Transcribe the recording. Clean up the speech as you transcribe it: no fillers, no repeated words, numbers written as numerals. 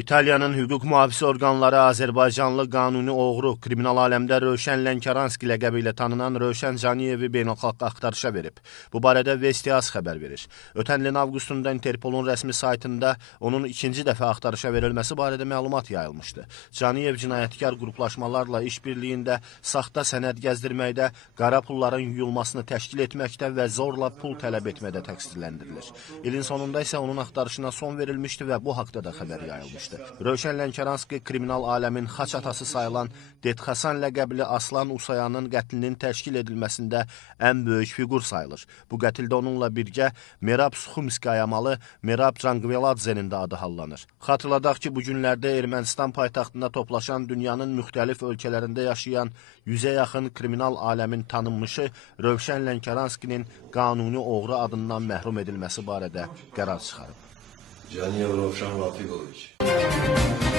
İtaliyanın hüquq mühafizə orqanları Azərbaycanlı qanuni oğru, kriminal aləmdə Rövşən Lənkəranski ləqəbi ilə tanınan Rövşən Caniyevi beynəlxalq axtarışa verib. Bu barədə Vesti.az xəbər verir. Ötən ilin avqustunda Interpolun rəsmi saytında onun ikinci dəfə axtarışa verilməsi barədə məlumat yayılmışdı. Caniyev cinayətkar qruplaşmalarla işbirliyində, saxta sənəd gəzdirməkdə, qara pulların yuyulmasını təşkil etməkdə və zorla pul tələb etmədə təqsirləndirilir. İlin sonunda isə onun axtarışına son verilmişdi və bu haqda da xəbər yayılmışdı. Rövşən Lənkəranski kriminal aləmin xaç atası sayılan Detxasan ləqəbli Aslan Usayanın qətlinin təşkil edilməsində ən böyük fiqur sayılır. Bu qətildə onunla birgə Merab Suxumskaya malı Merab Cangveladzenin də adı hallanır. Xatırladaq ki, bu günlərdə Ermənistan paytaxtında toplaşan dünyanın müxtəlif ölkələrində yaşayan 100-ə yaxın kriminal aləmin tanınmışı Rövşən Lənkəranskinin qanuni oğru adından məhrum edilməsi barədə qərar çıxarıb. Caniyev Rövşən Rafiqoviç.